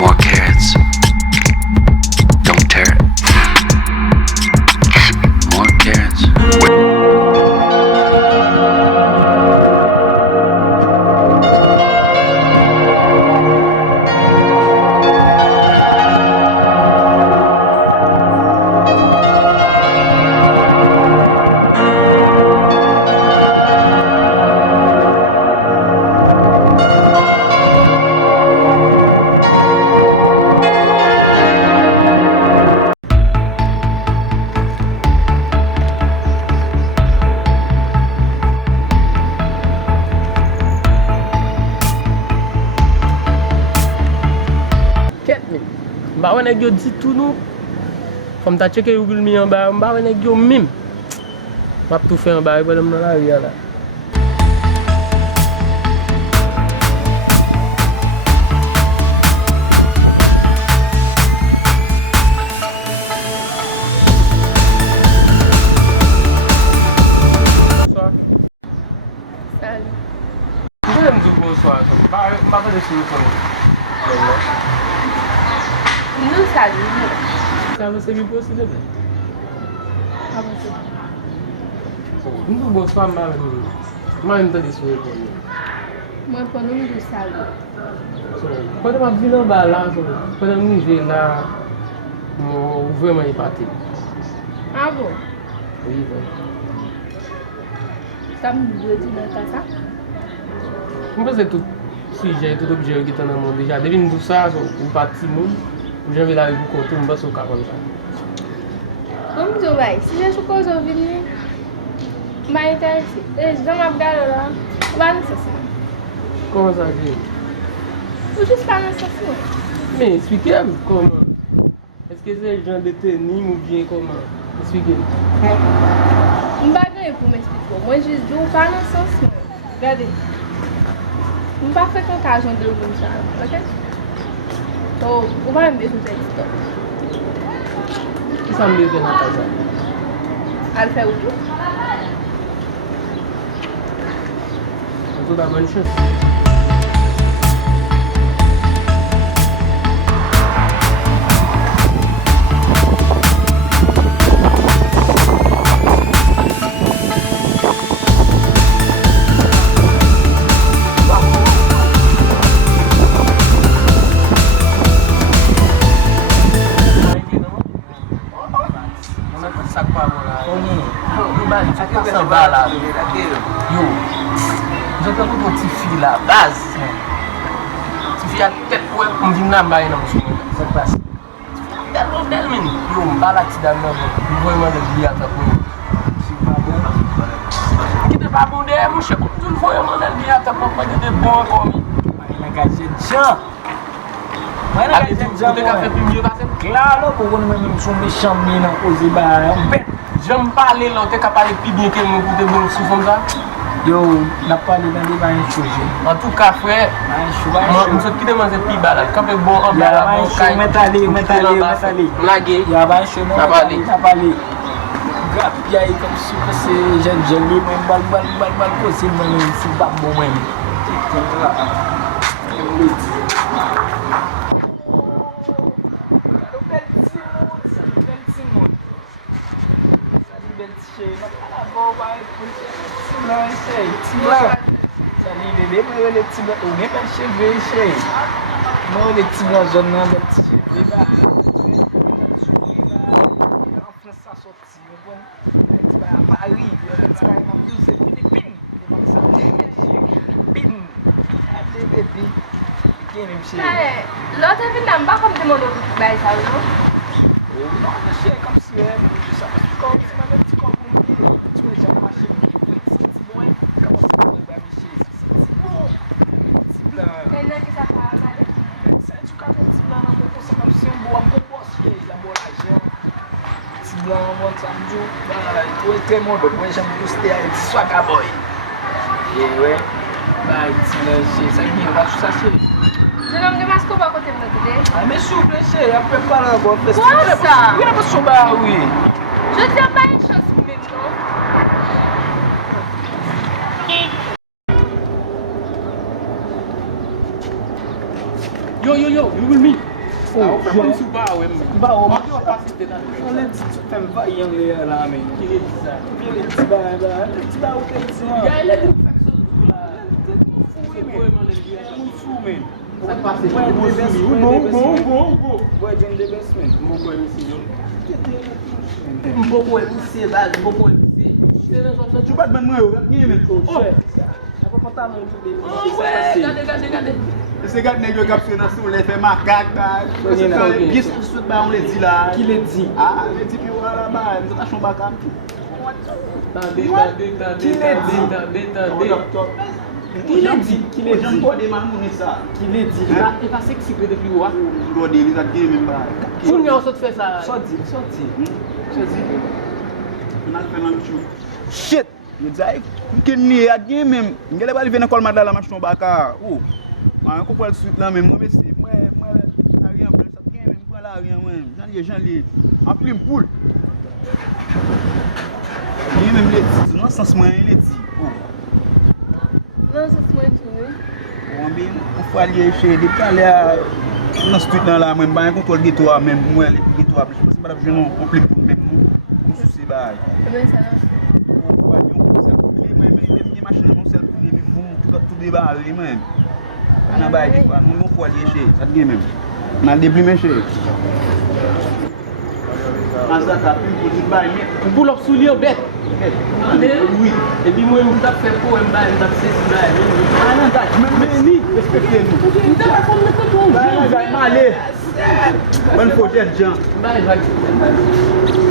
More carrots. Don't tear it. More carrots. Mba wè nèg yo di tout nou. Comme ta checké Google mi en bas, mba wè nèg yo mime. M'a tout fait en bas, et dans la rue là. Bonsoir. Salut. Je vais me dire bonsoir. Mba pas de téléphone. Nous saluons. Ça va c'est possible. Ah bon, c'est Nous bonsoir mba. Mba même pas de téléphone. moi pour nous nous saluons. Quand on vient en bas là, quand on arrive là, on vraiment y partir. Ah bon? Oui, oui. Ça me dit dans ça? Je pense que tout sujet, tout objet qui est dans le monde déjà. Depuis tout ça, on partit monde. Je vais la vous compter, on va se faire comme ça. Comme tu vois, si j'ai chose à venir, m'intéresse. Et je m'en regarde là. Pas nécessaire. Comment ça dit? Ou juste pas nécessaire. Mais expliquez-moi comment. Est-ce que c'est les gens détenus ou bien comment? Expliquez-moi. Je ne vais pas pour m'expliquer. Moi, je dis pas nécessaire. Regardez. Je ne vais pas fréquenter l'argent de vous, ça. Ok? Donc, on va me dire tout ça. Qui ça me devient dans la casa? À le faire où tout? C'est la bonne chose. Yo, je te trouve une petite fille là, base. Petite fille à tête, ouais, on dit n'a pas dans ce moment. Ça passe. Tellement belle, man. Yo, on parle à ti dame, vraiment de lui à ta peau. C'est pas bon. Qui n'est pas bon derrière, mon cher. Tout le vraiment de lui à ta peau, pas de bon encore. Il a gagné de gens. Allez, tu as fait plus mieux passer. Claro, pour nous même son méchant mine en cause bah on bête. J'aime parler là, tu as parlé plus bien que moi pour te bon sous comme ça. Yo, n'a pas les dans des bains chauds. En tout cas, frère, moi, je suis qui demande plus bas là. Quand bon en bas là, bon caille. Mettez-les. Blaguer. Il y a bain chaud, Ça va aller. Grap, il y a comme si c'est jeune, même balle, c'est pas bon même. Salut bébé, moi les petits gars, on est pas cheveux chez. Moi les petits gars, j'en ai des petits cheveux là. En France ça sorti, bon. Tu vas à Paris, tu vas à Mamou, c'est Philippines. Et comme ça, Philippines. Allez bébé. Qui est même chez. L'autre ville n'a pas comme demande au bail ça, non? Non, je sais comme si ça va se comme si ma petit corps pour me tu vois j'ai marché c'est bon comment c'est pour me bamicher c'est bon petit blanc Et là que ça va aller. c'est du cas petit blanc dans mon ça comme si on boit un bon poisson la boit l'argent petit blanc on monte ça me dit bah tout est très bon moi j'aime poster à petit soit cowboy et ouais bah petit blanc ça qui va tout ça c'est Je n'aime pas ce qu'on va côté de notre ah mais s'il vous plaît chérie après pas la bonne fête quoi ça? oui pas sur bah oui Je tiens pas une chance maintenant. Yo, you will meet. Oh, jom sou ba wè mwen. Ba wè Mwen yo pasi te nan. An lè ti fèm va yon lè la men. Ki lè di sa? Lè ti ba ou te ti an. Ya, lè di fèk so tout la. Moun sou men. Sa pase, Mwen mwen de bes, Mwen jen de bes men. Mwen kwen misi yon. Mwen kwen misi baz, mwen kwen misi. Tu bat ban mwen yo, gen men. Apo pata moun tout de. Oh, wè, gade. Se gade nèg yo kap nan sou lè fè makak ba. Bien sou ba on le di la. Ki le di? Ah, le di pi wala ba, mwen ta chon baka. Ki lè di? Jan ko de man moun sa. Ki le di? E pa seksi pe depi wwa? Go de li dat gen men ba. Foun yon sot fè sa. Soti. Nan fè nan chou. Shit. Yo zay, mken ni at gen men. Ngele ba li ven kol madala ma chon baka. Oh. An ko pal suite la men, mwen mesi. Mwen a rien bleu sa gen men, mwen la rien men. Jan li en plim poule. Gen men le ti, nan sens mwen le ti. Oh. Nan sens mwen tou, Mwen bin, mwen fwa li che, depi ale a nan street nan la mwen ba yon kontrol geto a men, mwen geto a plis. Mwen se bada jenon en plim poule men, mwen sou se ba. Mwen sa lan. Mwen fwa li yon sel poule, mwen dem gen machina mwen sel poule, mi voun tout de ba ale men. Nan bay di kwa, mwen fwa li che, sat gen men. Nan debli men che. An sa ta pin pou di bay men. Mwen pou lop sou li yo bet. Oui. E pi mwen mwen tap fè pou mwen bay, mwen tap se si bay. Nan tak, men ni, respekte nou. Mwen tap fè mwen tap pou Bay nan gay male. Bon fotet jan. Bay,